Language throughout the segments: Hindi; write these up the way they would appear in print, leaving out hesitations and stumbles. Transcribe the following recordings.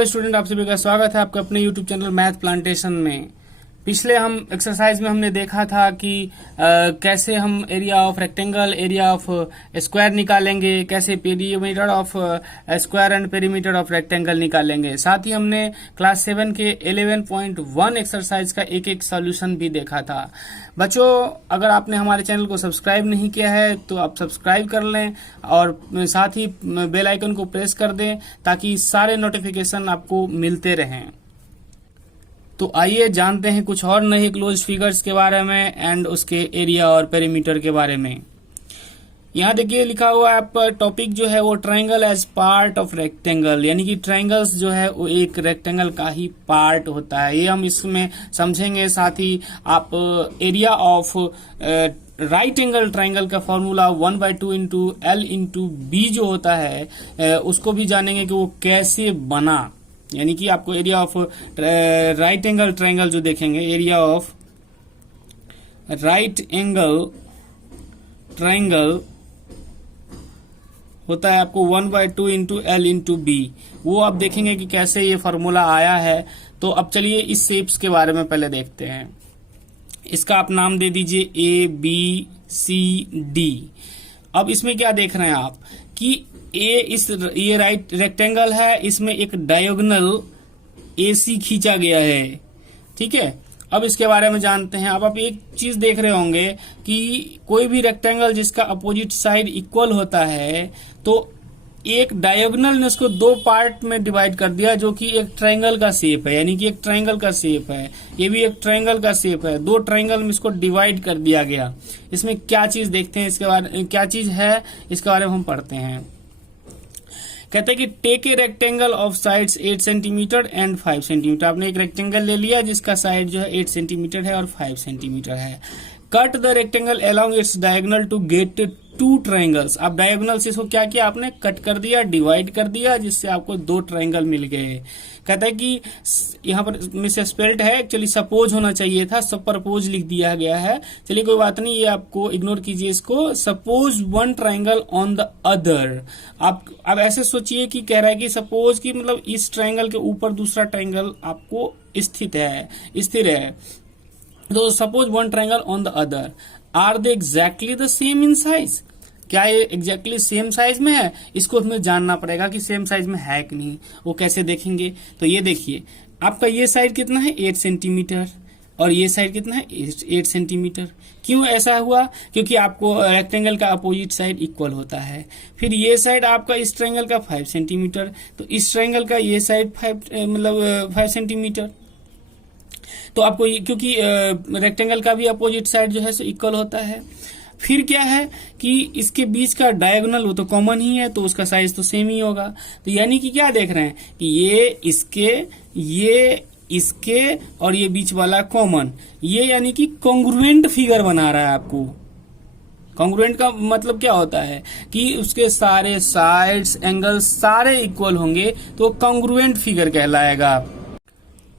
हेलो स्टूडेंट, आप सभी का स्वागत है आपके अपने यूट्यूब चैनल मैथ प्लांटेशन में। पिछले हम एक्सरसाइज में हमने देखा था कि कैसे हम area of rectangle, area of square निकालेंगे, कैसे perimeter of square and perimeter of rectangle निकालेंगे। साथ ही हमने क्लास 7 के 11.1 एक्सरसाइज का एक एक सॉल्यूशन भी देखा था। बच्चों, अगर आपने हमारे चैनल को सब्सक्राइब नहीं किया है तो आप सब्सक्राइब कर लें और साथ ही बेल आइकन को प्रेस कर दें ताकि सारे नोटिफिकेशन आपको मिलते रहें। तो आइए जानते हैं कुछ और नए क्लोज फिगर्स के बारे में एंड उसके एरिया और पेरीमीटर के बारे में। यहाँ देखिए लिखा हुआ है आपका टॉपिक जो है वो triangle as part of rectangle, यानी कि ट्रायंगल्स जो है वो एक रेक्टेंगल का ही पार्ट होता है। ये हम इसमें समझेंगे। साथ ही आप area of right angle triangle का formula 1/2 into L into B जो होता है उसको भी जानेंगे कि वो कैसे बना। यानी कि आपको area of right angle triangle जो देखेंगे, area of right angle triangle होता है आपको 1/2 इंटू एल इंटू बी। वो आप देखेंगे कि कैसे ये फॉर्मूला आया है। तो अब चलिए इस शेप्स के बारे में पहले देखते हैं। इसका आप नाम दे दीजिए ए बी सी डी। अब इसमें क्या देख रहे हैं आप कि ये राइट रेक्टेंगल है, इसमें एक डायगोनल AC खींचा गया है। ठीक है, अब इसके बारे में जानते हैं। अब आप एक चीज देख रहे होंगे कि कोई भी रेक्टेंगल जिसका अपोजिट साइड इक्वल होता है तो एक डायगोनल ने उसको दो पार्ट में डिवाइड कर दिया, जो कि एक ट्रायंगल का शेप है। यानी कि एक ट्रायंगल का शेप है, ये भी एक ट्रायंगल का शेप है। दो ट्रायंगल में इसको डिवाइड कर दिया गया। इसमें क्या चीज देखते हैं, इसके बारे क्या चीज है इसके बारे में हम पढ़ते हैं। कहते हैं कि take a rectangle of sides 8 centimetre and 5 centimetre. आपने एक रेक्टेंगल ले लिया जिसका साइड जो है 8 सेंटीमीटर है और 5 सेंटीमीटर है। Cut the rectangle along its diagonal to get 2 triangles. अब डायगोनल से इसको क्या किया आपने, कट कर दिया, डिवाइड कर दिया, जिससे आपको 2 ट्रायंगल मिल गए। कहता है कि यहाँ पर मिसस्पेल्ड है, एक्चुअली सपोज होना चाहिए था, सपोज लिख दिया गया है। चलिए कोई बात नहीं, ये आपको इग्नोर कीजिए इसको। Suppose 1 triangle on the other. आप अब ऐसे सोचिए कि कह रहा है कि सपोज की मतलब इस ट्रायंगल के ऊपर दूसरा ट्रायंगल आपको स्थिर है। तो suppose 1 triangle on the other, are they exactly the same in size. क्या ये एग्जैक्टली सेम साइज में है, इसको हमें जानना पड़ेगा कि सेम साइज में है कि नहीं। वो कैसे देखेंगे, तो ये देखिए आपका ये साइड कितना है 8 सेंटीमीटर और ये साइड कितना है 8 सेंटीमीटर। क्यों ऐसा हुआ, क्योंकि आपको रेक्टेंगल का अपोजिट साइड इक्वल होता है। फिर ये साइड आपका इस ट्रायंगल का 5 सेंटीमीटर, तो इस ट्रायंगल का ये साइड 5 सेंटीमीटर। तो आपको क्योंकि रेक्टेंगल का भी अपोजिट साइड जो है सो इक्वल होता है। फिर क्या है कि इसके बीच का डायगोनल वो तो कॉमन ही है, तो उसका साइज तो सेम ही होगा। तो यानी कि क्या देख रहे हैं कि ये इसके और ये बीच वाला कॉमन, ये यानी कि कॉन्ग्रुएंट फिगर बना रहा है आपको। कॉन्ग्रुएंट का मतलब क्या होता है कि उसके सारे साइड्स एंगल्स सारे इक्वल होंगे तो कॉन्ग्रुएंट फिगर कहलाएगा।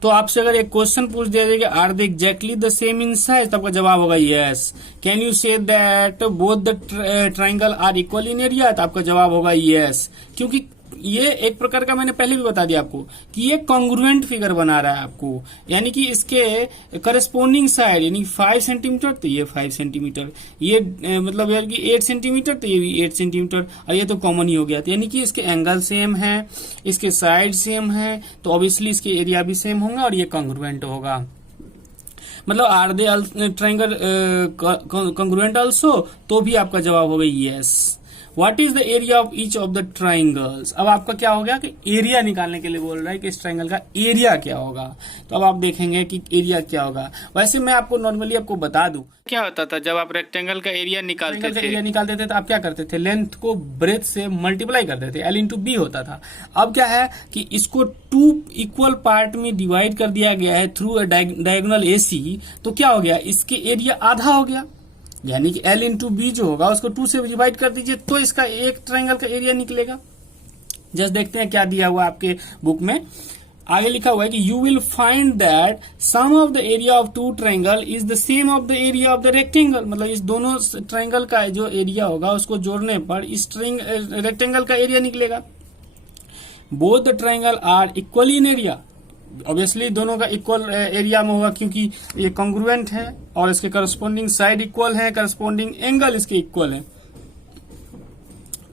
तो आपसे अगर एक क्वेश्चन पूछ दिया जाएगा are they exactly the same in size, तो आपका जवाब होगा yes. Can you say that both the triangle are equal in area, तो आपका जवाब होगा यस। क्योंकि ये एक प्रकार का मैंने पहले भी बता दिया आपको कि ये कॉन्ग्रुएंट फिगर बना रहा है आपको। यानी कि इसके करस्पॉन्डिंग साइड यानी 5 सेंटीमीटर तो ये 5 सेंटीमीटर, ये मतलब यानी कि 8 सेंटीमीटर तो ये भी 8 सेंटीमीटर, और ये तो कॉमन ही हो गया। तो यानी कि इसके एंगल सेम है, इसके साइड सेम है, तो ऑब्वियसली इसके एरिया भी सेम होगा और ये कॉन्ग्रुएंट होगा। मतलब are they triangle congruent also, तो भी आपका जवाब होगा yes. What is the area of each of the triangles? अब आपका क्या हो गया कि एरिया निकालने के लिए बोल रहा है कि इस ट्रायंगल का एरिया क्या होगा। तो अब आप देखेंगे कि एरिया क्या होगा। वैसे मैं आपको नॉर्मली आपको बता दूं क्या होता था जब आप रेक्टेंगल का एरिया निकालते थे तो आप क्या करते थे, लेंथ को ब्रेथ से मल्टीप्लाई करते थे, L इंटू बी होता था। अब क्या है कि इसको 2 इक्वल पार्ट में डिवाइड कर दिया गया है थ्रू अ डायगोनल AC। तो क्या हो गया, इसके एरिया आधा हो गया, यानी कि L इंटू बी जो होगा उसको 2 से डिवाइड कर दीजिए तो इसका एक ट्रायंगल का एरिया निकलेगा। जस्ट देखते हैं क्या दिया हुआ आपके बुक में। आगे लिखा हुआ है कि you will find that sum of the area of 2 triangle is the same of the area of the rectangle. मतलब इस दोनों ट्रायंगल का जो एरिया होगा उसको जोड़ने पर इस रेक्टेंगल का एरिया निकलेगा। Both the triangle are equally in area. Obviously दोनों का इक्वल एरिया में होगा क्योंकि ये कॉन्ग्रुएंट है और इसके करस्पॉन्डिंग साइड इक्वल है, करस्पॉन्डिंग एंगल इसके इक्वल है।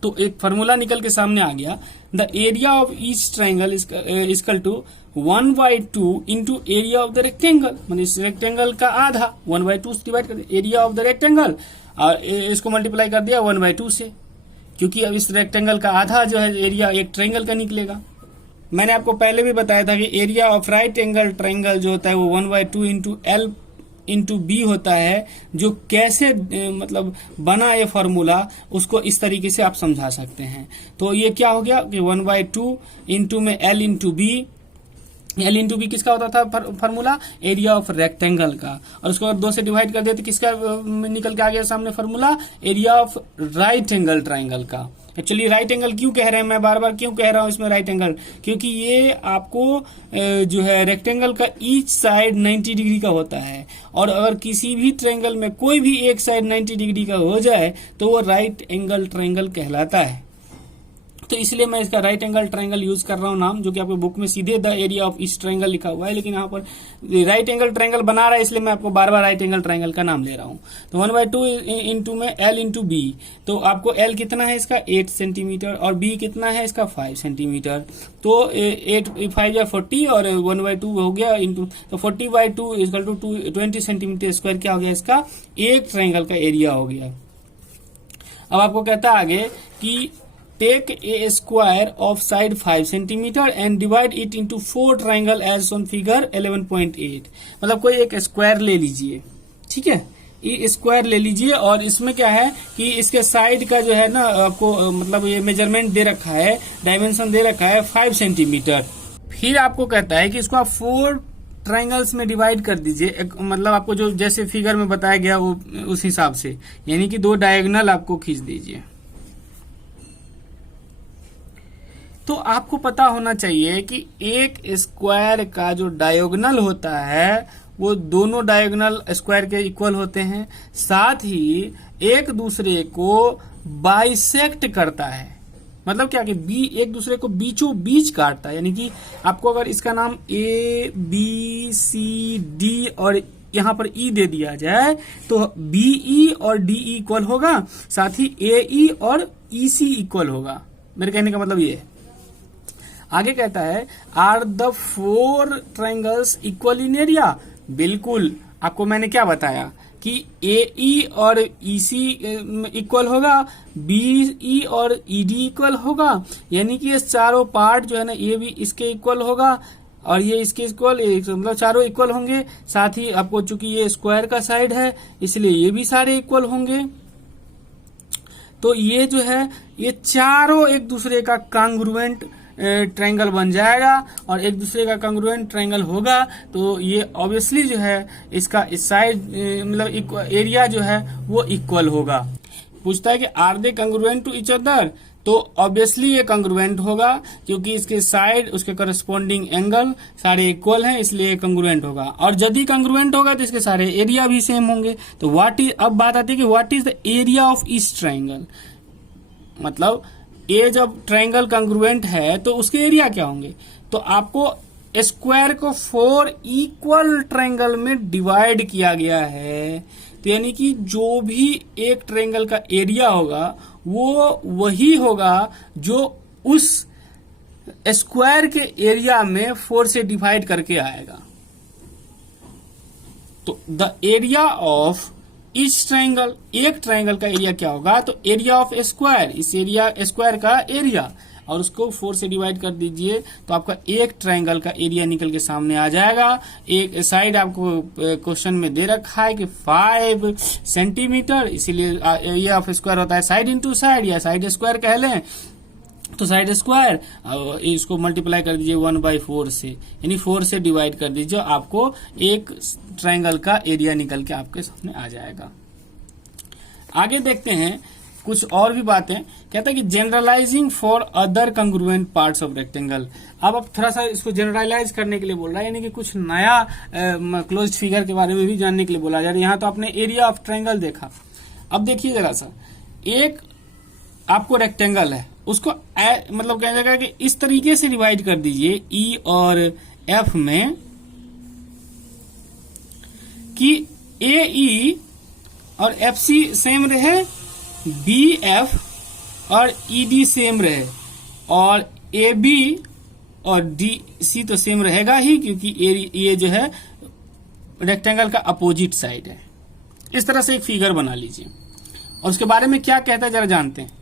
तो एक फार्मूला निकल के सामने आ गया, the area of each triangle equal to 1/2 into area of the rectangle, मतलब इस रेक्टेंगल का आधा 1/2 से डिवाइड कर दिया एरिया ऑफ द रेक्टेंगल, और इसको मल्टीप्लाई कर दिया 1/2 से, क्योंकि अब इस रेक्टेंगल का आधा जो है एरिया एक ट्राइंगल का निकलेगा। मैंने आपको पहले भी बताया था कि area of right angle triangle जो होता है वो 1/2 इंटू एल इंटू बी होता है। जो कैसे मतलब बना ये फॉर्मूला, उसको इस तरीके से आप समझा सकते हैं। तो ये क्या हो गया कि 1/2 इंटू में L into B, L into B किसका होता था फॉर्मूला, एरिया ऑफ रेक्टेंगल का, और उसको अगर 2 से डिवाइड कर दिया तो किसका निकल के आ गया सामने formula, area of right angle triangle का। एक्चुअली राइट एंगल क्यों कह रहे हैं, मैं बार बार क्यों कह रहा हूं इसमें राइट एंगल, क्योंकि ये आपको जो है रेक्टेंगल का ईच साइड 90 डिग्री का होता है, और अगर किसी भी ट्रायंगल में कोई भी एक साइड 90 डिग्री का हो जाए तो वो राइट एंगल ट्रायंगल कहलाता है। तो इसलिए मैं इसका राइट एंगल ट्रायंगल यूज कर रहा हूं नाम, जो कि आपको बुक में सीधे the area of each triangle लिखा हुआ है, लेकिन यहाँ पर राइट एंगल ट्रायंगल बना रहा है इसलिए मैं आपको बार बार राइट एंगल ट्रायंगल का नाम ले रहा हूं। तो 1/2 इंटू में एल इंटू बी, तो आपको एल कितना है इसका 8 सेंटीमीटर और बी कितना है इसका 5 सेंटीमीटर। तो 8 5 या 40 और 1/2 हो गया इंटू, तो 40/2 इक्वल टू 20 सेंटीमीटर स्क्वायर क्या हो गया इसका, एक ट्रायंगल का एरिया हो गया। अब आपको कहता है आगे कि take a square of side 5 centimetre and divide it into 4 triangle as on figure 11.8। मतलब कोई एक स्क्वायर ले लीजिए, ठीक है, ये स्क्वायर ले लीजिए, और इसमें क्या है कि इसके साइड का जो है ना आपको मतलब ये मेजरमेंट दे रखा है, डायमेंशन दे रखा है 5 सेंटीमीटर। फिर आपको कहता है कि इसको आप 4 ट्राइंगल्स में डिवाइड कर दीजिए, मतलब आपको जो जैसे फिगर में बताया गया वो उस हिसाब से, यानी कि 2 डायगोनल आपको खींच दीजिए। तो आपको पता होना चाहिए कि एक स्क्वायर का जो डायगोनल होता है वो दोनों डायगोनल स्क्वायर के इक्वल होते हैं, साथ ही एक दूसरे को बाइसेक्ट करता है। मतलब क्या कि बी एक दूसरे को बीचों बीच काटता है, यानी कि आपको अगर इसका नाम ए बी सी डी और यहाँ पर ई दे दिया जाए तो बीई और डीई इक्वल होगा, साथ ही एई और ईसी इक्वल होगा। मेरे कहने का मतलब ये है। आगे कहता है are the 4 triangles equal in area. बिल्कुल, आपको मैंने क्या बताया कि एई और ईसी इक्वल होगा, बीई और ईडी इक्वल होगा, यानी कि ये चारों पार्ट जो है ना ये भी इसके इक्वल होगा और ये इसके इक्वल, मतलब चारों इक्वल होंगे। साथ ही आपको चूंकि ये स्क्वायर का साइड है इसलिए ये भी सारे इक्वल होंगे। तो ये जो है ये चारों एक दूसरे का कांग्रुएंट ट्रायंगल बन जाएगा, और एक दूसरे का कांग्रुएंट ट्रायंगल होगा तो ये ऑब्वियसली जो है इसका इस साइड मतलब एरिया जो है वो इक्वल होगा। पूछता है कि are they congruent to each other, तो ऑब्वियसली ये कांग्रुएंट होगा क्योंकि इसके साइड उसके करस्पॉन्डिंग एंगल सारे इक्वल हैं, इसलिए कांग्रुएंट होगा। और यदि कांग्रुएंट होगा तो इसके सारे एरिया भी सेम होंगे। तो अब बात आती है कि what is the area of each triangle, मतलब ये जब ट्रायंगल कांग्रुएंट है तो उसके एरिया क्या होंगे। तो आपको स्क्वायर को 4 इक्वल ट्रायंगल में डिवाइड किया गया है, तो यानी कि जो भी एक ट्रायंगल का एरिया होगा वो वही होगा जो उस स्क्वायर के एरिया में 4 से डिवाइड करके आएगा। तो द एरिया ऑफ इस ट्रायंगल, एक ट्रायंगल का एरिया क्या होगा, तो एरिया ऑफ स्क्वायर, इस एरिया स्क्वायर का एरिया, और उसको 4 से डिवाइड कर दीजिए तो आपका एक ट्रायंगल का एरिया निकल के सामने आ जाएगा। एक साइड आपको क्वेश्चन में दे रखा है कि 5 सेंटीमीटर, इसीलिए एरिया ऑफ स्क्वायर होता है साइड इंटू साइड या साइड स्क्वायर कह लें, तो साइड स्क्वायर इसको मल्टीप्लाई कर दीजिए 1/4 से, यानी 4 से डिवाइड कर दीजिए, आपको एक ट्रायंगल का एरिया निकल के आपके सामने आ जाएगा। आगे देखते हैं कुछ और भी बातें। कहता है कि generalising for other congruent parts of rectangle. अब थोड़ा सा इसको जनरलाइज करने के लिए बोल रहा है, यानी कि कुछ नया क्लोज्ड फिगर के बारे में भी जानने के लिए बोला जा रहा है। यहाँ तो आपने एरिया ऑफ ट्रायंगल देखा, अब देखिए जरा सा, एक आपको रेक्टेंगल है उसको मतलब कहा जाएगा कि इस तरीके से डिवाइड कर दीजिए ई और एफ में कि ए ई और एफ सी सेम रहे, बी एफ और ई डी सेम रहे, और ए बी और डी सी तो सेम रहेगा ही, क्योंकि ये जो है रेक्टेंगल का अपोजिट साइड है। इस तरह से एक फिगर बना लीजिए, और उसके बारे में क्या कहता है जरा जानते हैं।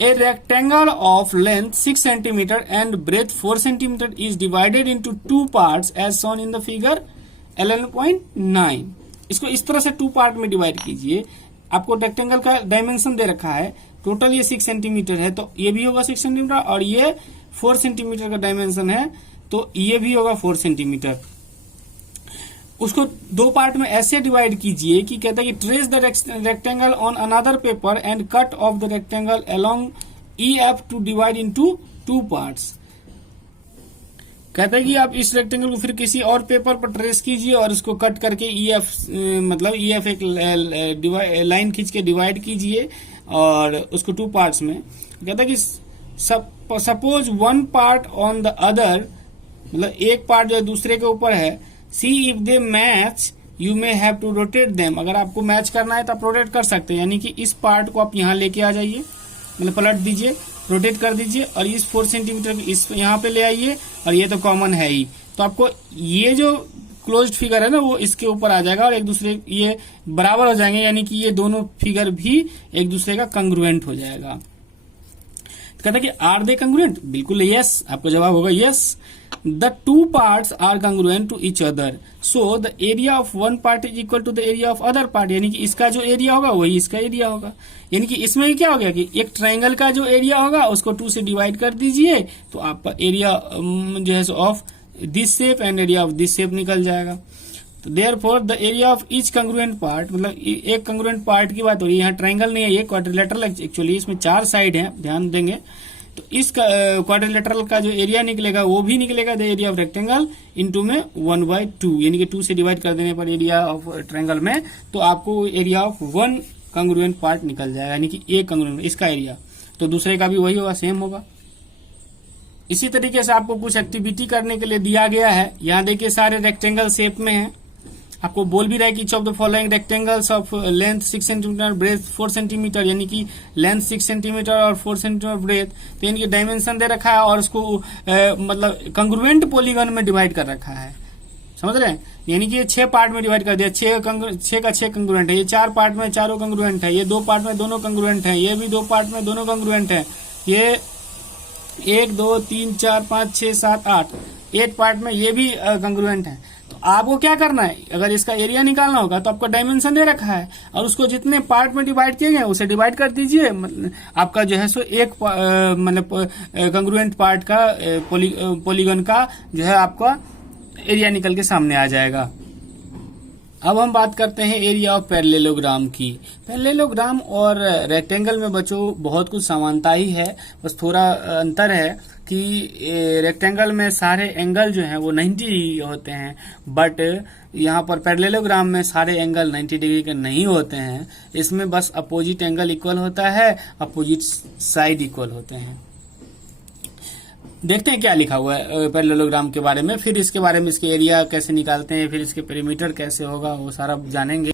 A rectangle of length 6 centimetre and breadth 4 centimetre is divided into 2 parts as shown in the figure 11.9। इसको इस तरह से 2 पार्ट में डिवाइड कीजिए। आपको रेक्टेंगल का डायमेंशन दे रखा है, टोटल ये 6 सेंटीमीटर है, तो ये भी होगा 6 सेंटीमीटर, और ये 4 सेंटीमीटर का डायमेंशन है, तो ये भी होगा 4 सेंटीमीटर। उसको 2 पार्ट में ऐसे डिवाइड कीजिए कि कहता है कि trace the rectangle on another paper and cut off the rectangle along E F two divide into 2 parts. कहता है कि आप इस रेक्टेंगल को फिर किसी और पेपर पर ट्रेस कीजिए और उसको कट करके ई एफ मतलब ई एफ एक लाइन खींच के डिवाइड कीजिए और उसको 2 पार्ट्स में। कहता है कि suppose 1 part on the other, मतलब एक पार्ट जो है दूसरे के ऊपर है, see if they match you may have to rotate them. अगर आपको मैच करना है तो आप रोटेट कर सकते हैं, यानी कि इस पार्ट को आप यहाँ लेके आ जाइए, मतलब पलट दीजिए, रोटेट कर दीजिए, और इस 4 सेंटीमीटर इस यहाँ पे ले आइए, और ये तो कॉमन है ही, तो आपको ये जो क्लोज्ड फिगर है ना वो इसके ऊपर आ जाएगा और एक दूसरे ये बराबर हो जाएंगे, यानी कि ये दोनों फिगर भी एक दूसरे का कंग्रुएंट हो जाएगा। तो कहता है कि आर दे कंग्रुएंट? बिल्कुल यस, आपका जवाब होगा yes. The 2 parts are congruent to each other, so the area of one part is equal to the area of other part। यानी कि इसका जो एरिया होगा वही इसका एरिया होगा। यानी कि इसमें क्या हो गया कि एक ट्रायंगल का जो एरिया होगा उसको 2 से डिवाइड कर दीजिए, तो आपका एरिया जो है of this shape and area of this shape निकल जाएगा। तो therefore the area of each congruent part, मतलब एक कंग्रुएंट पार्ट की बात हो रही है, यहाँ ट्रायंगल नहीं है, ये क्वाड्रिलेटरल एक्चुअली, इसमें 4 साइड है, ध्यान देंगे। तो इस क्वाड्रिलेटरल का जो एरिया निकलेगा वो भी निकलेगा the area of rectangle into में 1/2, यानी कि 2 से डिवाइड कर देने पर एरिया ऑफ ट्रायंगल में, तो आपको एरिया ऑफ 1 कंग्रुएंट पार्ट निकल जाएगा, यानी कि एक कंग्रुएंट इसका एरिया, तो दूसरे का भी वही होगा, सेम होगा। इसी तरीके से आपको कुछ एक्टिविटी करने के लिए दिया गया है। यहाँ देखिए सारे रेक्टेंगल शेप में है, आपको बोल भी रहा है कि each of the following rectangles of length 6 centimetre breath 4 centimetre, यानी कि लेंथ 6 सेंटीमीटर और 4 सेंटीमीटर ब्रेथ, तो इनकी डायमेंशन दे रखा है और उसको मतलब कंग्रुएंट पॉलीगन में डिवाइड कर रखा है, समझ रहे हैं। यानी कि ये 6 पार्ट में डिवाइड कर दिया, 6 का 6 कंग्रुएंट है, ये 4 पार्ट में चारों कंग्रुएंट है, ये 2 पार्ट में दोनों कंग्रुएंट है, ये भी 2 पार्ट में दोनों कंग्रुएंट है, ये 1 2 3 4 5 6 7 8 पार्ट में ये भी कंग्रुएंट है। तो आपको क्या करना है, अगर इसका एरिया निकालना होगा तो आपका डायमेंशन दे रखा है और उसको जितने पार्ट में डिवाइड किए गए उसे डिवाइड कर दीजिए, आपका जो है सो एक मतलब कंग्रुएंट पार्ट का पॉलीगन का जो है आपका एरिया निकल के सामने आ जाएगा। अब हम बात करते हैं एरिया ऑफ पैरेललोग्राम की। पैरेललोग्राम और रेक्टेंगल में बच्चों बहुत कुछ समानता ही है, बस थोड़ा अंतर है कि रेक्टेंगल में सारे एंगल जो हैं वो 90 होते हैं, बट यहाँ पर पैरेललोग्राम में सारे एंगल 90 डिग्री के नहीं होते हैं। इसमें बस अपोजिट एंगल इक्वल होता है, अपोजिट साइड इक्वल होते हैं। देखते हैं क्या लिखा हुआ है पैरेललोग्राम के बारे में, फिर इसके बारे में इसके एरिया कैसे निकालते हैं, फिर इसके पेरीमीटर कैसे होगा वो सारा जानेंगे।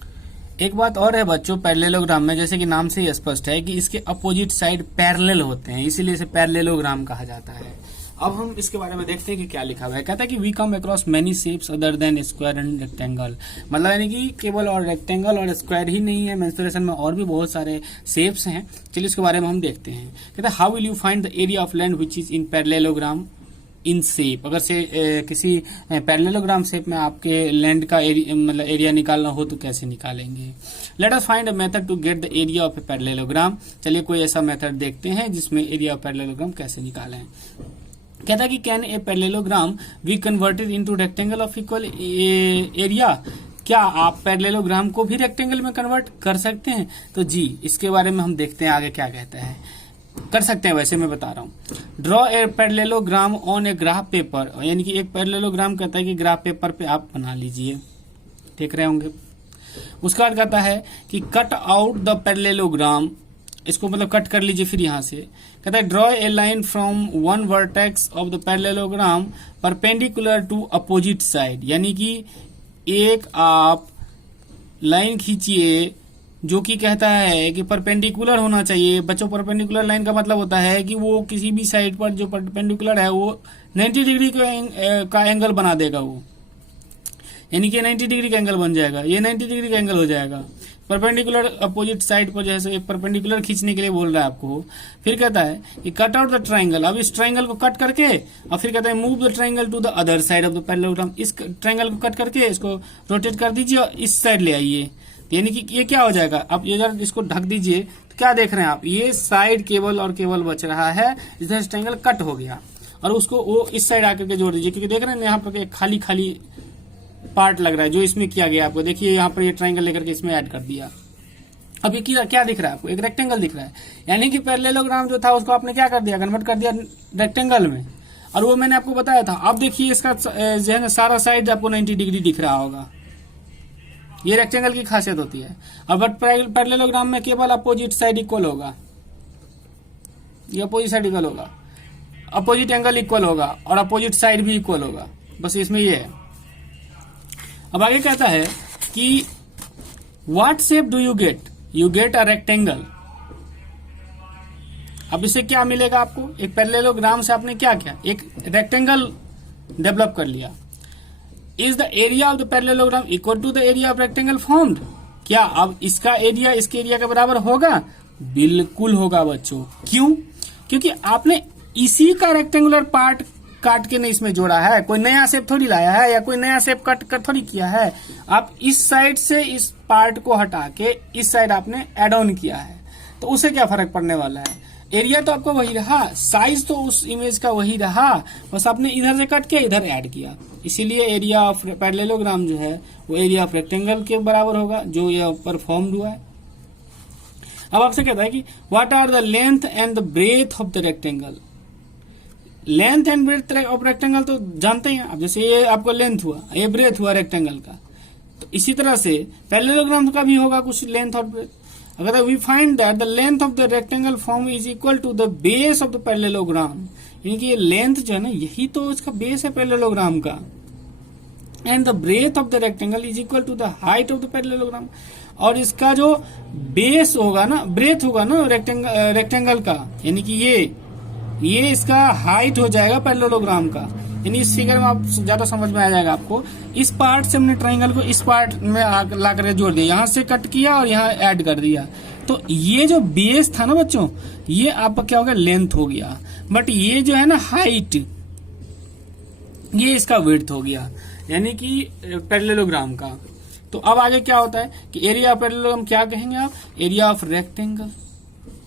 एक बात और है बच्चों, पैरेललोग्राम में जैसे कि नाम से ही स्पष्ट है कि इसके अपोजिट साइड पैरेलल होते हैं, इसीलिए इसे पैरेललोग्राम कहा जाता है। अब हम इसके बारे में देखते हैं कि क्या लिखा हुआ है। कहता है कि we come across many shapes other than square and rectangle, मतलब यानी कि केवल और रेक्टेंगल और स्क्वायर ही नहीं है, मेंस्ट्रुएशन में और भी बहुत सारे शेप्स हैं। चलिए इसके बारे में हम देखते हैं। कहता है how will you find the area of land which is in parallelogram in shape. अगर से किसी पैरेललोग्राम शेप में आपके लैंड का मतलब एरिया निकालना हो तो कैसे निकालेंगे। Let us find a method to get the area of a parallelogram. चलिए कोई ऐसा मेथड देखते हैं जिसमें एरिया ऑफ पैरेललोग्राम कैसे निकालें। कहता है कि can a parallelogram be converted into rectangle of equal area. क्या आप पैरेललोग्राम को भी रेक्टेंगल में कन्वर्ट कर सकते हैं? तो जी, इसके बारे में हम देखते हैं आगे क्या कहता है। कर सकते हैं, वैसे मैं बता रहा हूं। Draw a parallelogram on a graph paper, यानी कि एक पैरेललोग्राम कहता है कि ग्राफ पेपर पे आप बना लीजिए, देख रहे होंगे। उसका अर्थ कहता है कि कट आउट द पैरेललोग्राम इसको मतलब कट कर लीजिए। फिर यहां से कहता है draw a line from one vertex of the parallelogram perpendicular to opposite side, यानी कि एक आप लाइन खींचिए जो कि कहता है कि परपेंडिकुलर होना चाहिए। बच्चों, परपेंडिकुलर लाइन का मतलब होता है कि वो किसी भी साइड पर जो परपेंडिकुलर है वो 90 डिग्री का एंगल बना देगा वो, यानी कि 90 डिग्री का एंगल बन जाएगा, ये 90 डिग्री का एंगल हो जाएगा। परपेंडिकुलर अपोजिट साइड पर जैसे एक परपेंडिकुलर खींचने के लिए बोल रहा है आपको। फिर कहता है कि कट आउट द ट्राइंगल, अब इस ट्राइंगल को कट करके और फिर कहता है move the triangle to the other side of the parallelogram, इस ट्राइंगल को कट करके इसको रोटेट कर दीजिए और इस साइड ले आइए, यानी कि ये क्या हो जाएगा। अब ये अगर इसको ढक दीजिए तो क्या देख रहे हैं आप, ये साइड केवल और केवल बच रहा है, इधर ट्राइंगल कट हो गया और उसको वो इस साइड आकर के जोड़ दीजिए, क्योंकि देख रहे हैं यहाँ पर एक खाली खाली पार्ट लग रहा है जो इसमें किया गया। आपको देखिए यहाँ पर ये ट्राइंगल लेकर के इसमें ऐड कर दिया। अब ये क्या दिख रहा है आपको, एक रेक्टेंगल दिख रहा है, यानी कि पैरेललोग्राम जो था उसको आपने क्या कर दिया, कन्वर्ट कर दिया रेक्टेंगल में। और वो मैंने आपको बताया था। अब देखिए इसका जो है ना सारा साइड आपको 90 डिग्री दिख रहा होगा, ये रेक्टेंगल की खासियत होती है। और बट पैरेललोग्राम में केवल अपोजिट साइड इक्वल होगा, ये अपोजिट साइड इक्वल होगा, अपोजिट एंगल इक्वल होगा और अपोजिट साइड भी इक्वल होगा, बस इसमें ये है। अब आगे कहता है कि what shape do you get a rectangle. अब इससे क्या मिलेगा आपको, एक पैरेललोग्राम से आपने क्या किया, एक रेक्टेंगल डेवलप कर लिया। Is the area of the parallelogram equal to the area of rectangle formed, क्या अब इसका एरिया इसके एरिया के बराबर होगा? बिल्कुल होगा बच्चों। क्यों? क्योंकि आपने इसी का रेक्टेंगुलर पार्ट काट के नहीं इसमें जोड़ा है, कोई नया शेप थोड़ी लाया है या कोई नया शेप कट कर थोड़ी किया है। आप इस साइड से इस पार्ट को हटा के इस साइड आपने एड ऑन किया है, तो उससे क्या फर्क पड़ने वाला है, एरिया तो आपको वही रहा, साइज तो उस इमेज का वही रहा, बस आपने इधर से कट के इधर ऐड किया। इसीलिए एरिया ऑफ पैरेललोग्राम जो है वो एरिया ऑफ रेक्टेंगल के बराबर होगा जो ये ऊपर फॉर्म्ड हुआ है। अब आपसे कहता है कि what are the length and the breadth of the rectangle. Length and breadth of rectangle तो जानते हैं आप, जैसे ये आपको लेंथ हुआ, ये ब्रेथ हुआ रेक्टेंगल का, तो इसी तरह से पैरेललोग्राम का भी होगा कुछ लेंथ और ब्रेथ। अगर we find that the length of the rectangle form is equal to the base of the parallelogram, यानी कि ये लेंथ जो है ना यही तो इसका बेस है पैरेललोग्राम का, and the breadth of the rectangle is equal to the height of the parallelogram, और इसका जो बेस होगा ना, ब्रेथ होगा ना रेक्टेंगल का, यानी कि ये इसका हाइट हो जाएगा पैरेललोग्राम का। यानी इस फिगर में आप ज्यादा समझ में आ जाएगा आपको। इस पार्ट से हमने ट्राइंगल को इस पार्ट में ला कर जोड़ दिया, यहाँ से कट किया और यहाँ ऐड कर दिया, तो ये जो बेस था ना बच्चों, ये आपका क्या हो गया, लेंथ हो गया। बट ये जो है ना हाइट, ये इसका विड्थ हो गया, यानी कि पैरेललोग्राम का। तो अब आगे क्या होता है कि एरिया ऑफ पैरेललोग्राम क्या कहेंगे आप, एरिया ऑफ रेक्टेंगल,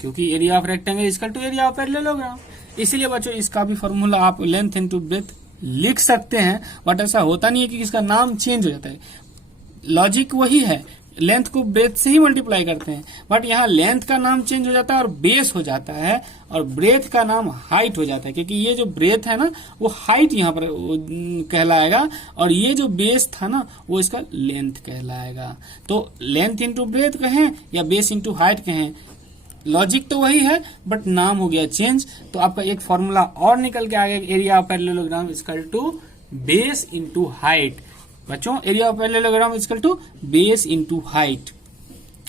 क्योंकि area of rectangle is equal to area of parallelogram. इसीलिए बच्चों इसका भी फॉर्मूला आप लेंथ इनटू ब्रेथ लिख सकते हैं, बट ऐसा होता नहीं है कि इसका नाम चेंज हो जाता है। लॉजिक वही है, लेंथ को ब्रेथ से ही मल्टीप्लाई करते हैं, बट यहाँ लेंथ का नाम चेंज हो जाता है और बेस हो जाता है, और ब्रेथ का नाम हाइट हो जाता है, क्योंकि ये जो ब्रेथ है ना वो हाइट यहाँ पर कहलाएगा, और ये जो बेस था ना वो इसका लेंथ कहलाएगा। तो लेंथ इंटू ब्रेथ कहें या बेस इंटू हाइट कहें, लॉजिक तो वही है, बट नाम हो गया चेंज। तो आपका एक फॉर्मूला और निकल के आ गया, area of parallelogram equal to base into height. बच्चों area of parallelogram equal to base into height.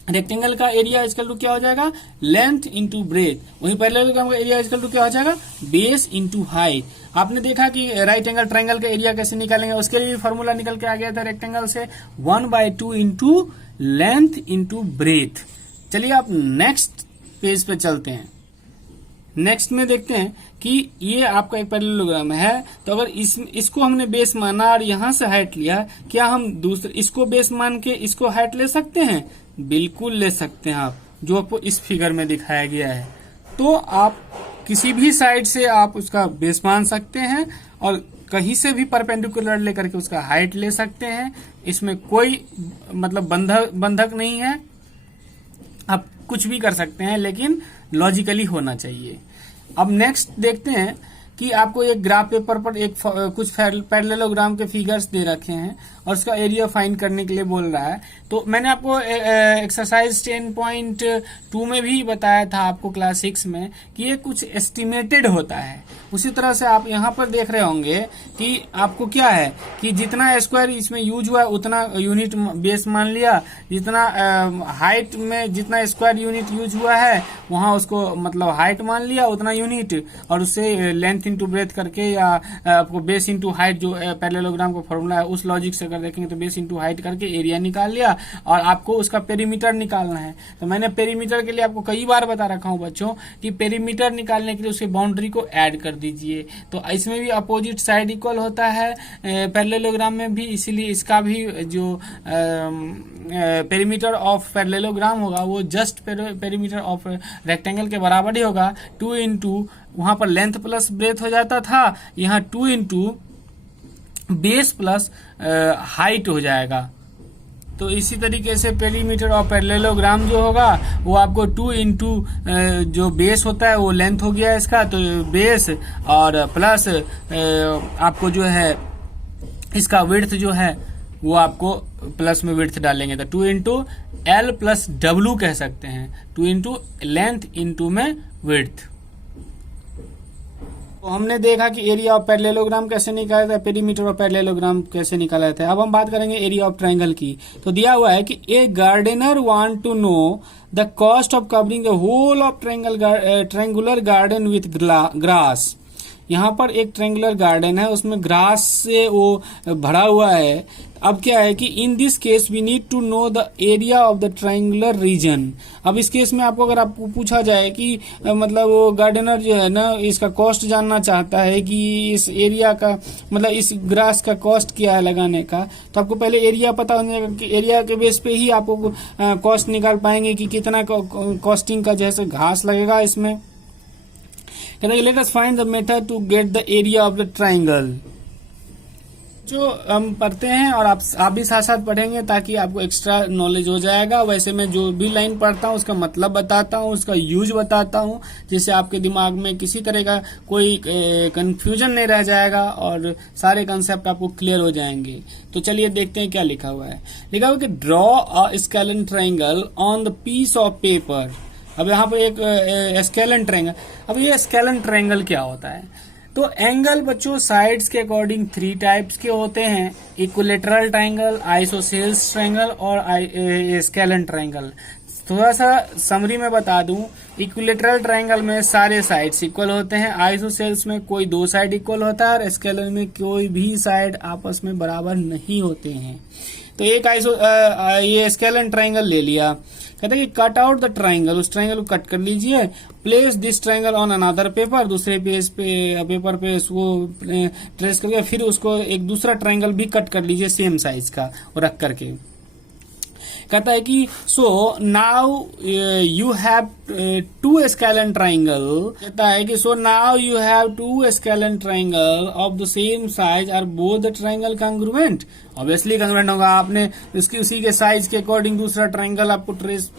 Rectangle का एरिया इक्वल टू क्या हो जाएगा, लेंथ इंटू ब्रेथ। वहीं पैरेललोग्राम का एरिया इक्वल टू क्या हो जाएगा, बेस इंटू हाइट। आपने देखा कि राइट एंगल ट्राइंगल का एरिया कैसे निकालेंगे, उसके लिए फॉर्मूला निकल के आ गया था रेक्टेंगल से 1/2 इंटू लेंथ इंटू ब्रेथ। चलिए आप नेक्स्ट पेज पे चलते हैं। नेक्स्ट में देखते हैं कि ये आपका एक पैरेललोग्राम है, तो अगर इसको हमने बेस माना और यहां से हाइट लिया, क्या हम दूसरे इसको बेस मान के इसको हाइट ले सकते हैं? बिल्कुल ले सकते हैं आप, जो आपको इस फिगर में दिखाया गया है। तो आप किसी भी साइड से आप उसका बेस मान सकते हैं और कहीं से भी परपेंडिकुलर लेकर के उसका हाइट ले सकते हैं। इसमें कोई मतलब बंधक नहीं है, आप कुछ भी कर सकते हैं, लेकिन लॉजिकली होना चाहिए। अब नेक्स्ट देखते हैं कि आपको एक ग्राफ पेपर पर कुछ पैरेललोग्राम के फिगर्स दे रखे हैं और उसका एरिया फाइंड करने के लिए बोल रहा है। तो मैंने आपको एक्सरसाइज 10.2 में भी बताया था आपको क्लास 6 में कि ये कुछ एस्टिमेटेड होता है। उसी तरह से आप यहाँ पर देख रहे होंगे कि आपको क्या है कि जितना स्क्वायर इसमें यूज हुआ है उतना यूनिट बेस मान लिया, जितना हाइट में जितना स्क्वायर यूनिट यूज हुआ है वहां उसको मतलब हाइट मान लिया उतना यूनिट, और उससे लेंथ इंटू ब्रेथ करके या आपको बेस इंटू हाइट जो पैरेललोग्राम का फॉर्मूला है उस लॉजिक से अगर देखेंगे तो बेस इंटू हाइट करके एरिया निकाल लिया और आपको उसका पेरीमीटर निकालना है। तो मैंने पेरीमीटर के लिए आपको कई बार बता रखा हूं बच्चों कि पेरीमीटर निकालने के लिए उसकी बाउंड्री को ऐड कर दीजिए। तो इसमें भी अपोजिट साइड इक्वल होता है पैरेललोग्राम में भी, इसीलिए इसका भी जो पेरीमीटर ऑफ पैरेललोग्राम होगा वो जस्ट पेरीमीटर ऑफ रेक्टेंगल के बराबर ही होगा। 2 इंटू वहां पर लेंथ प्लस ब्रेथ हो जाता था, यहाँ 2 इंटू बेस प्लस हाइट हो जाएगा। तो इसी तरीके से पेरीमीटर ऑफ पैरेललोग्राम जो होगा वो आपको 2 इंटू जो बेस होता है वो लेंथ हो गया इसका, तो बेस और प्लस आपको जो है इसका विड्थ जो है वो आपको प्लस में विड्थ डालेंगे तो 2 इंटू एल प्लस डब्ल्यू कह सकते हैं, 2 इंटू लेंथ इंटू में विड्थ। तो हमने देखा कि एरिया ऑफ पैरेललोग्राम कैसे निकाला था, पेरीमीटर ऑफ पैरेललोग्राम कैसे निकाला था। अब हम बात करेंगे एरिया ऑफ ट्रायंगल की। तो दिया हुआ है कि a gardener want to know the cost of covering the whole of triangular garden with grass. यहाँ पर एक ट्रायंगुलर गार्डन है उसमें ग्रास से वो भरा हुआ है। अब क्या है कि in this case we need to know the area of the triangular region. अब इस केस में आपको अगर आपको पूछा जाए कि मतलब वो गार्डनर जो है ना इसका कॉस्ट जानना चाहता है कि इस एरिया का मतलब इस ग्रास का कॉस्ट क्या है लगाने का, तो आपको पहले एरिया पता होने का कि एरिया के बेस पे ही आपको कॉस्ट निकाल पाएंगे कि कितना कॉस्टिंग का जैसे घास लगेगा इसमें। कहते हैं let us find the method to get the area of the triangle. जो हम पढ़ते हैं और आप भी साथ साथ पढ़ेंगे ताकि आपको एक्स्ट्रा नॉलेज हो जाएगा। वैसे मैं जो भी लाइन पढ़ता हूँ उसका मतलब बताता हूँ, उसका यूज बताता हूँ, जिससे आपके दिमाग में किसी तरह का कोई कंफ्यूजन नहीं रह जाएगा और सारे कंसेप्ट आपको क्लियर हो जाएंगे। तो चलिए देखते हैं क्या लिखा हुआ है। लिखा हुआ है कि draw a scalene triangle on the piece of paper. अब यहाँ पर एक स्केलन ट्रायंगल। अब ये स्केलन ट्रायंगल क्या होता है? तो एंगल बच्चों साइड्स के अकॉर्डिंग 3 टाइप्स के होते हैं, इक्विलेटरल ट्रायंगल, आइसोसेल्स ट्रायंगल और स्केलन ट्रायंगल। थोड़ा सा समरी में बता दूं, इक्विलेटरल ट्रायंगल में सारे साइड्स इक्वल होते हैं, आइसोसेल्स में कोई 2 साइड इक्वल होता है और स्केलन में कोई भी साइड आपस में बराबर नहीं होते हैं। तो एक ये स्केलन ट्रायंगल ले लिया। कहते हैं कि कट आउट द ट्रायंगल, उस ट्रायंगल को कट कर लीजिए। Place this triangle on another paper, दूसरे पेज पे पेपर पे उसको ट्रेस करके फिर उसको एक दूसरा ट्रायंगल भी कट कर लीजिए सेम साइज का और रख करके। कहता है कि so now you have 2 scalene triangle. कहता है कि so now you have 2 scalene triangle of the same size are both the triangle congruent. Obviously congruent होगा, आपने उसकी उसी के साइज के अकॉर्डिंग दूसरा ट्रायंगल आपको ट्रेस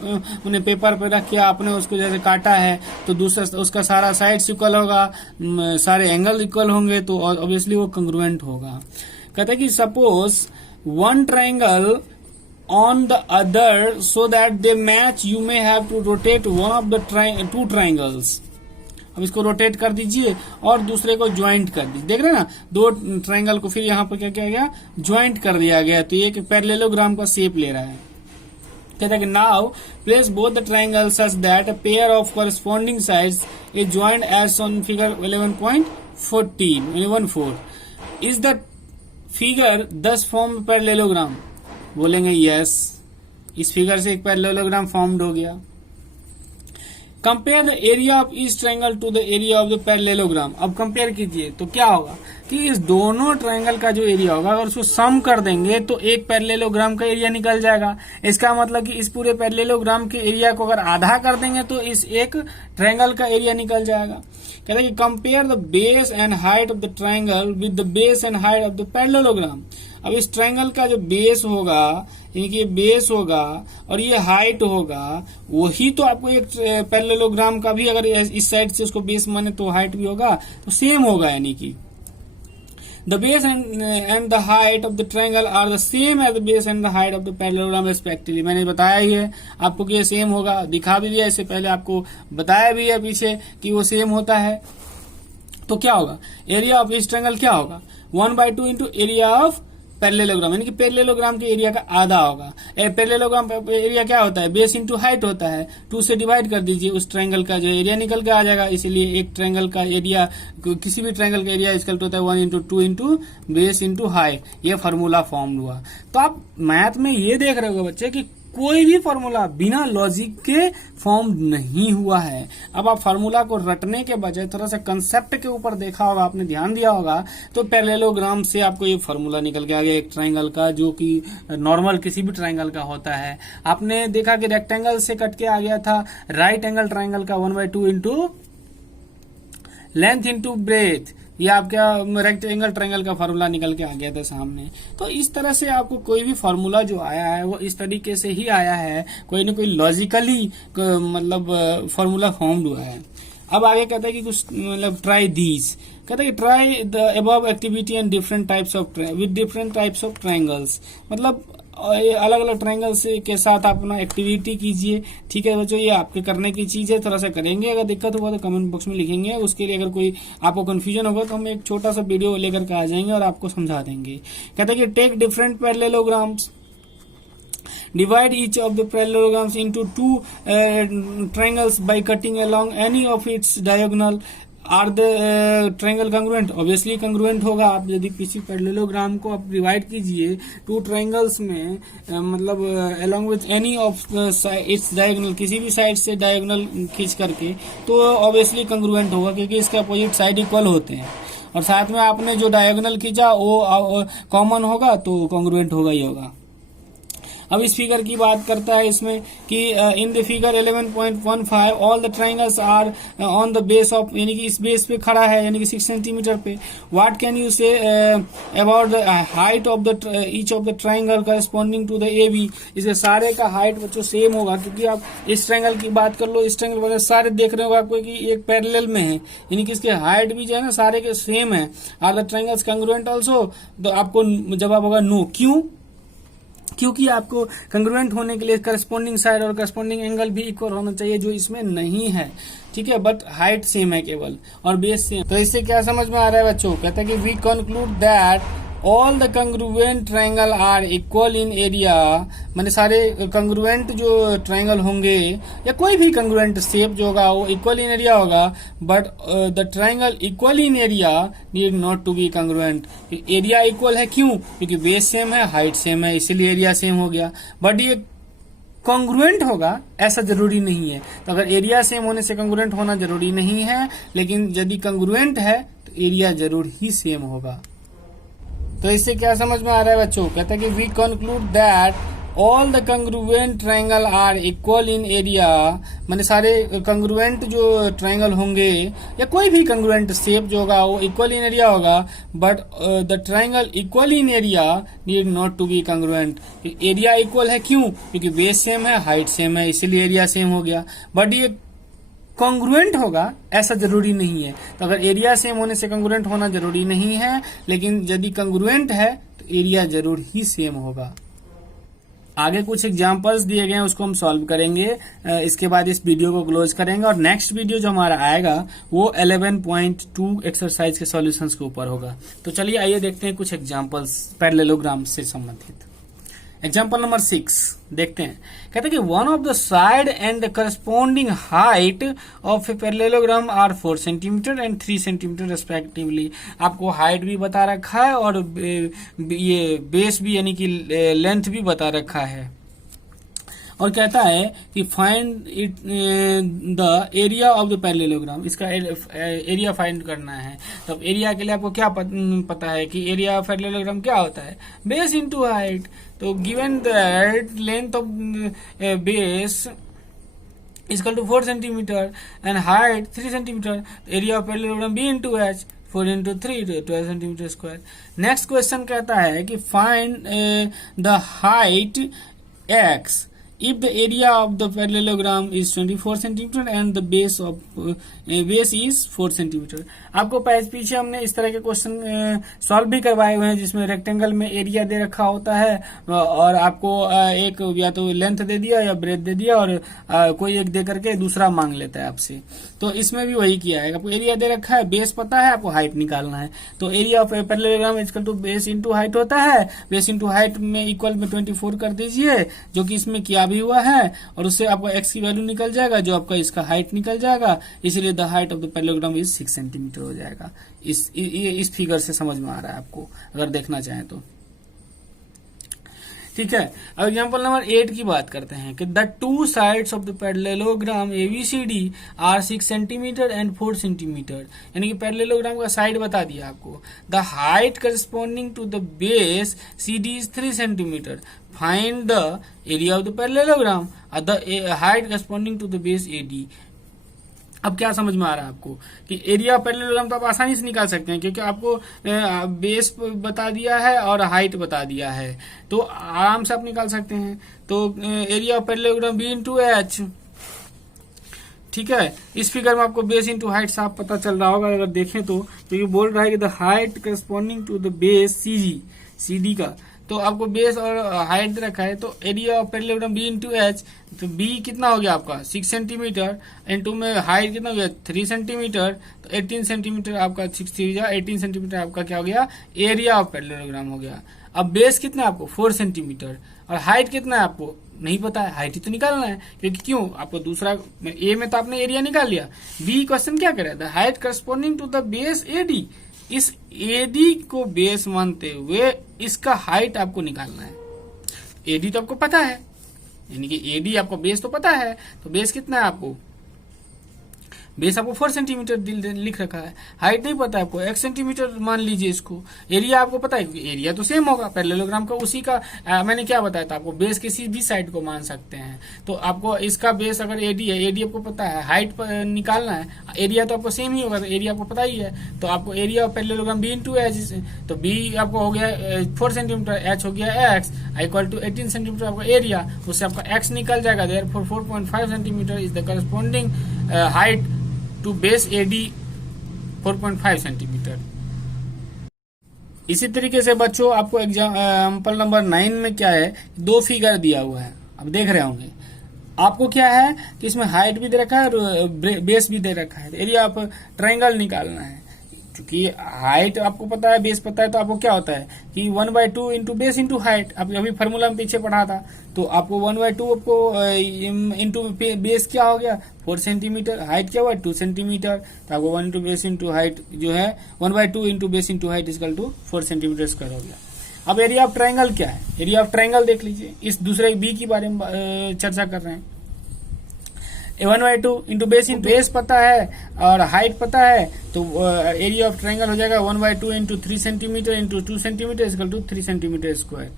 उन्हें पेपर पे रख के आपने उसको जैसे काटा है तो दूसरा उसका सारा साइड्स इक्वल होगा, सारे एंगल इक्वल होंगे, तो ऑब्वियसली वो कांग्रुएंट होगा। कहता है कि suppose one triangle on the other so that they match, you may have to rotate one of the 2 triangles। अब इसको रोटेट कर दीजिए और दूसरे को ज्वाइंट कर दीजिए। देख रहे हैं ना 2 ट्रायंगल को फिर यहाँ पर क्या किया गया, ज्वाइंट कर दिया गया, तो ये पैरेललोग्राम का शेप ले रहा है। कहता है कि now place both the triangle such that a pair of corresponding sides is joint as on figure 11.14 is the figure thus form parallelogram. बोलेंगे यस, इस फिगर से एक पैरेललोग्राम फॉर्म्ड हो गया। Compare the area of each triangle to the area of the parallelogram. अब कंपेयर कीजिए तो क्या होगा कि इस दोनों ट्रायंगल का जो एरिया होगा अगर उसको सम कर देंगे तो एक पैरेललोग्राम का एरिया निकल जाएगा। इसका मतलब कि इस पूरे पैरेललोग्राम के एरिया को अगर आधा कर देंगे तो इस एक ट्रायंगल का एरिया निकल जाएगा। कहते हैं कि compare the base and height of the triangle with the base and height of the parallelogram. अब इस ट्रायंगल का जो बेस होगा, यानी कि ये बेस होगा और ये हाइट होगा, वही तो आपको एक पैरेललोग्राम का भी अगर इस साइड से उसको बेस माने तो हाइट भी होगा, तो सेम होगा। यानी कि the base and the height of the triangle are the same as the base and the height of the parallelogram respectively. मैंने बताया ही है आपको कि ये सेम होगा, दिखा भी दिया इससे पहले, आपको बताया भी है पीछे कि वो सेम होता है। तो क्या होगा, एरिया ऑफ इस ट्रायंगल क्या होगा, 1/2 इंटू एरिया ऑफ पैरेललोग्राम, यानी कि पैरेललोग्राम के एरिया का आधा होगा। पैरेललोग्राम एरिया क्या होता है, बेस इंटू हाइट होता है, 2 से डिवाइड कर दीजिए, उस ट्रायंगल का जो एरिया निकल के आ जाएगा। इसीलिए एक ट्रायंगल का एरिया, किसी भी ट्रायंगल का एरिया इक्वल होता है 1/2 इंटू बेस इंटू हाइट। ये फार्मूला फॉर्म हुआ। तो आप मैथ में ये देख रहे हो बच्चे कि कोई भी फार्मूला बिना लॉजिक के फॉर्म नहीं हुआ है। अब आप फार्मूला को रटने के बजाय थोड़ा सा कंसेप्ट के ऊपर देखा होगा, आपने ध्यान दिया होगा, तो पैरेललोग्राम से आपको ये फार्मूला निकल के आ गया एक ट्रायंगल का, जो कि नॉर्मल किसी भी ट्रायंगल का होता है। आपने देखा कि रेक्टेंगल से कट के आ गया था राइट एंगल ट्रायंगल का 1/2 इंटू लेंथ इंटू ब्रेथ, ये आपका रेक्टेंगल ट्रायंगल का फार्मूला निकल के आ गया था सामने। तो इस तरह से आपको कोई भी फार्मूला जो आया है वो इस तरीके से ही आया है, कोई ना कोई लॉजिकली मतलब फार्मूला फॉर्म्ड हुआ है। अब आगे कहता है कि कुछ मतलब ट्राई दीज, कहता है कि try the above activity and different types of with different types of triangles, मतलब अलग अलग ट्रायंगल से के साथ आप अपना एक्टिविटी कीजिए। ठीक है बच्चों, ये आपके करने की चीज है, थोड़ा सा करेंगे। अगर दिक्कत होगा तो कमेंट बॉक्स में लिखेंगे। उसके लिए अगर कोई आपको कंफ्यूजन होगा तो हम एक छोटा सा वीडियो लेकर के आ जाएंगे और आपको समझा देंगे। कहते हैं कि take different parallelograms, divide each of the parallelograms into two triangles by cutting along any of its diagonal. Are the triangle congruent? Obviously congruent होगा। आप यदि किसी पैरेललोग्राम को आप डिवाइड कीजिए 2 ट्रायंगल्स में, मतलब along with any of its diagonal, किसी भी साइड से डायगोनल खींच करके, तो ऑब्वियसली कंग्रुएंट होगा, क्योंकि इसके अपोजिट साइड इक्वल होते हैं। और साथ में आपने जो डायगोनल खींचा वो कॉमन होगा, तो कंग्रुएंट होगा ही होगा। अब इस फिगर की बात करता है इसमें कि in the figure 11.15 all the triangles are on the base of, यानी कि इस बेस पे खड़ा है, यानी कि 6 सेंटीमीटर पे। What can you say about the height of the each of the triangle corresponding to the A B. इसके सारे का हाइट बच्चों सेम होगा, क्योंकि आप इस ट्रायंगल की बात कर लो, इस ट्रायंगल वाले सारे देख रहे हो आपको कि एक पैरेलल में है, यानी कि इसके हाइट भी जो है ना सारे के सेम है। Are the triangles congruent also, तो आपको जवाब होगा नो। क्यों? क्योंकि आपको कंग्रुएंट होने के लिए करस्पॉन्डिंग साइड और करस्पॉन्डिंग एंगल भी इक्वल होना चाहिए, जो इसमें नहीं है। ठीक है, बट हाइट सेम है केवल और बेस सेम। तो इससे क्या समझ में आ रहा है बच्चों, कहता है कि we conclude that all the congruent triangle are equal in area, माने सारे कंग्रुएंट जो ट्रायंगल होंगे या कोई भी कंग्रुएंट शेप जो होगा वो इक्वल इन एरिया होगा, but the triangle equal in area need not to be congruent. Area equal है क्यों? क्योंकि बेस सेम है, हाइट सेम है, इसीलिए एरिया सेम हो गया। बट ये कॉन्ग्रुएंट होगा ऐसा जरूरी नहीं है। तो अगर एरिया सेम होने से कॉन्ग्रुएंट होना जरूरी नहीं है, लेकिन यदि कॉन्ग्रुएंट है तो एरिया जरूर ही सेम होगा। तो इससे क्या समझ में आ रहा है बच्चों, कहता है कि we conclude that all the congruent triangle are equal in area, माने सारे कंग्रुएंट जो ट्रायंगल होंगे या कोई भी कंग्रुएंट शेप जो होगा वो इक्वल इन एरिया होगा, but the triangle equal in area need not to be congruent. Area equal है क्यों? क्योंकि बेस सेम है, हाइट सेम है, इसीलिए एरिया सेम हो गया। बट ये कॉन्ग्रुएंट होगा ऐसा जरूरी नहीं है। तो अगर एरिया सेम होने से कॉन्ग्रुएंट होना जरूरी नहीं है, लेकिन यदि कॉन्ग्रुएंट है तो एरिया जरूर ही सेम होगा। आगे कुछ एग्जांपल्स दिए गए हैं, उसको हम सॉल्व करेंगे। इसके बाद इस वीडियो को क्लोज करेंगे और नेक्स्ट वीडियो जो हमारा आएगा वो 11.2 एक्सरसाइज के सॉल्यूशंस के ऊपर होगा। तो चलिए आइए देखते हैं कुछ एग्जांपल्स पैरेललोग्राम से संबंधित। एग्जाम्पल नंबर 6 देखते हैं। कहते हैं कि one of the side and corresponding height of a parallelogram are 4 centimetre and 3 centimetre respectively. आपको हाइट भी बता रखा है और ये बेस भी यानी कि लेंथ भी बता रखा है। और कहता है कि find it the area of the parallelogram, इसका एरिया फाइंड करना है। तो एरिया के लिए आपको क्या पता है कि एरिया ऑफ पैरेललोग्राम क्या होता है? Base into height. तो given that length of base equal to 4 centimetre and height 3 centimetre, area of parallelogram B into H, 4 into 3 12 centimetre square. Next question कहता है कि find the height x if the area of the parallelogram is 24 centimeter and the base is 4 centimeter। आपको पीछे हमने इस तरह के क्वेश्चन सॉल्व भी करवाए हुए हैं जिसमें रेक्टेंगल में एरिया दे रखा होता है और आपको एक या तो लेंथ दे दिया या ब्रेथ दे दिया और कोई एक दे करके दूसरा मांग लेता है आपसे। तो इसमें भी वही किया है, आपको एरिया दे रखा है, बेस पता है, आपको हाइट निकालना है। तो area of parallelogram equal to base into height होता है। बेस इंटू हाइट में इक्वल में 24 कर दीजिए, जो कि इसमें किया भी हुआ है, और उससे आपको एक्स की वैल्यू निकल जाएगा, जो आपका इसका हाइट निकल जाएगा। इसलिए the height of the parallelogram is 6 centimetre हो जाएगा। इस फिगर से समझ में आ रहा है आपको, अगर देखना चाहें तो। ठीक है, अब एग्जाम्पल नंबर 8 की बात करते हैं कि the two sides of the parallelogram ABCD are 6 centimetre and 4 centimetre. यानी कि पैरेललोग्राम का साइड बता दिया आपको। The height corresponding to the base CD is 3 centimetre. Find the area of the parallelogram the height corresponding to the base AD। अब क्या समझ में आ रहा है आपको कि एरिया पैरेललोग्राम तो आप आसानी से निकाल सकते हैं, क्योंकि आपको बेस बता दिया है और हाइट बता दिया है, तो आराम से आप निकाल सकते हैं। तो area of parallelogram B into H। ठीक है, इस फिगर में आपको बेस इंटू हाइट साफ पता चल रहा होगा अगर देखें तो, क्योंकि बोल रहा है कि the height corresponding to the base CD का, तो आपको बेस और हाइट दे रखा है। तो area of parallelogram B into H, तो B कितना हो गया आपका 6 सेंटीमीटर, इंटू में हाइट कितना हो गया 3 सेंटीमीटर, तो 18 सेंटीमीटर आपका 18 सेंटीमीटर आपका क्या हो गया एरिया ऑफ पैरेललोग्राम हो गया। अब बेस कितना है आपको 4 सेंटीमीटर और हाइट कितना है आपको नहीं पता है, हाइट ही तो निकालना है, क्योंकि क्यों आपको दूसरा ए में तो आपने एरिया निकाल लिया। बी क्वेश्चन क्या करे, the height corresponding to the base AD। इस AD को बेस मानते हुए इसका हाइट आपको निकालना है। AD तो आपको पता है, यानी कि AD आपको बेस तो पता है, तो बेस कितना है आपको, बेस आपको 4 सेंटीमीटर लिख रखा है, हाइट नहीं पता है आपको, x सेंटीमीटर मान लीजिए इसको। एरिया आपको पता है, क्योंकि एरिया तो सेम होगा पैरेललोग्राम का, उसी का मैंने क्या बताया था आपको, बेस किसी भी साइड को मान सकते हैं। तो आपको इसका बेस अगर AD है, AD आपको पता है, हाइट निकालना है, एरिया तो आपको सेम ही होगा, तो एरिया आपको पता ही है। तो आपको area of parallelogram B into H, तो B आपको हो गया 4 सेंटीमीटर, H हो गया x इक्वल टू 18 सेंटीमीटर आपका एरिया, उससे आपका x निकल जाएगा। Therefore 4.5 centimetre is the corresponding height to base AD 4.5 centimetre. इसी तरीके से बच्चों आपको एग्जाम्पल नंबर 9 में क्या है, 2 फिगर दिया हुआ है, अब देख रहे होंगे आपको क्या है कि इसमें हाइट भी दे रखा है और बेस भी दे रखा है। एरिया ऑफ ट्रायंगल निकालना है, क्योंकि हाइट आपको पता है, बेस पता है, तो आपको क्या होता है कि 1/2 इंटू बेस इंटू हाइट। अभी फॉर्मूला में पीछे पढ़ा था, तो आपको 1/2 आपको इंटू बेस क्या हो गया 4 सेंटीमीटर, हाइट क्या हुआ 2 सेंटीमीटर, तो आपको 1 इंटू बेस इंटू हाइट जो है 1/2 into base into height equal to 4 centimetre square हो गया। अब एरिया ऑफ ट्रायंगल क्या है, एरिया ऑफ ट्रायंगल देख लीजिए, इस दूसरे B के बारे में चर्चा कर रहे हैं। 1/2 इंटू बेस पता है और हाइट पता है, तो एरिया ऑफ ट्रायंगल हो जाएगा 1/2 into 3 centimetre into 2 centimetre equal to 3 centimetre square.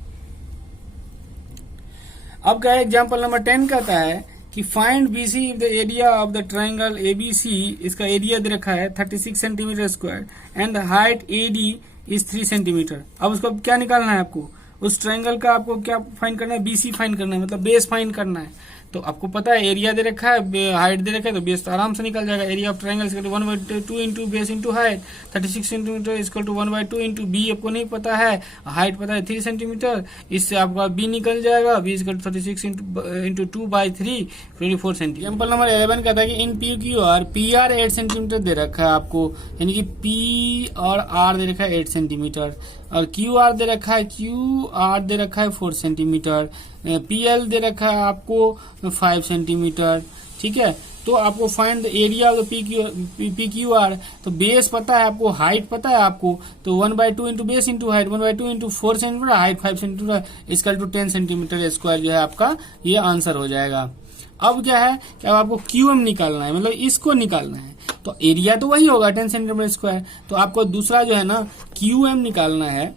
अब क्या है, एग्जाम्पल नंबर 10 कहता है कि find BC the area of the triangle ABC। इसका एरिया दे रखा है 36 centimetre square and height AD is 3 centimetre. अब उसको क्या निकालना है आपको, उस ट्रायंगल का आपको क्या फाइंड करना है, BC फाइंड करना है, मतलब बेस फाइंड करना है। तो आपको पता है एरिया दे रखा है, हाइट दे रखा है, तो बेस तो आराम से निकल जाएगा। Area of triangle 1/2 into base into height 36 centimetre equal to 1/2 into B आपको नहीं पता है, हाइट पता है 3 सेंटीमीटर, इससे आपका B निकल जाएगा, B equal to 36 into 2/3 24 centimetre. Example number 11 कहता है कि इन PQR PR 8 सेंटीमीटर दे रखा है आपको, यानी कि P और R दे रखा है 8 सेंटीमीटर, और QR दे रखा है QR दे रखा है 4 सेंटीमीटर, PL दे रखा है आपको 5 सेंटीमीटर। ठीक है, तो आपको find the area of PQR। तो बेस पता है आपको, हाइट पता है आपको, तो 1/2 into base into height 1/2 into 4 centimetre, height 5 centimetre equal to 10 centimetre square जो है आपका ये आंसर हो जाएगा। अब क्या है कि अब आपको QM निकालना है, मतलब इसको निकालना है, तो एरिया तो वही होगा 10 सेंटीमीटर स्क्वायर, तो आपको दूसरा जो है ना QM निकालना है।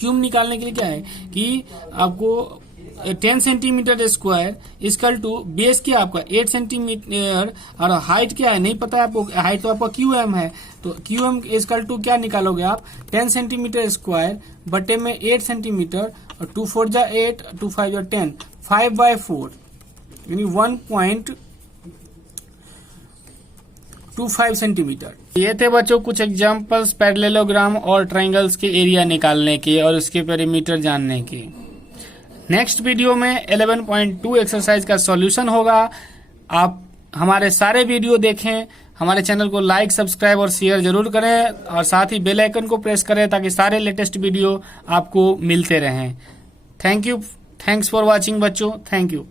QM निकालने के लिए क्या है कि आपको 10 centimetre square equal to base क्या आपका 8 सेंटीमीटर और हाइट क्या है नहीं पता है आपको, हाइट तो आपका QM है, तो QM इक्वल टू क्या निकालोगे आप 10 सेंटीमीटर स्क्वायर बटे में 8 सेंटीमीटर, और 2 4 जा 8 2 5 जा 10 5/4 यानी 1.25 सेंटीमीटर। ये थे बच्चों कुछ एग्जांपल्स पैरेललोग्राम और ट्रायंगल्स के एरिया निकालने के और उसके पेरीमीटर जानने के। नेक्स्ट वीडियो में 11.2 एक्सरसाइज का सॉल्यूशन होगा। आप हमारे सारे वीडियो देखें, हमारे चैनल को लाइक, सब्सक्राइब और शेयर जरूर करें और साथ ही बेल आइकन को प्रेस करें ताकि सारे लेटेस्ट वीडियो आपको मिलते रहें। Thank you, thanks for watching बच्चों, थैंक यू।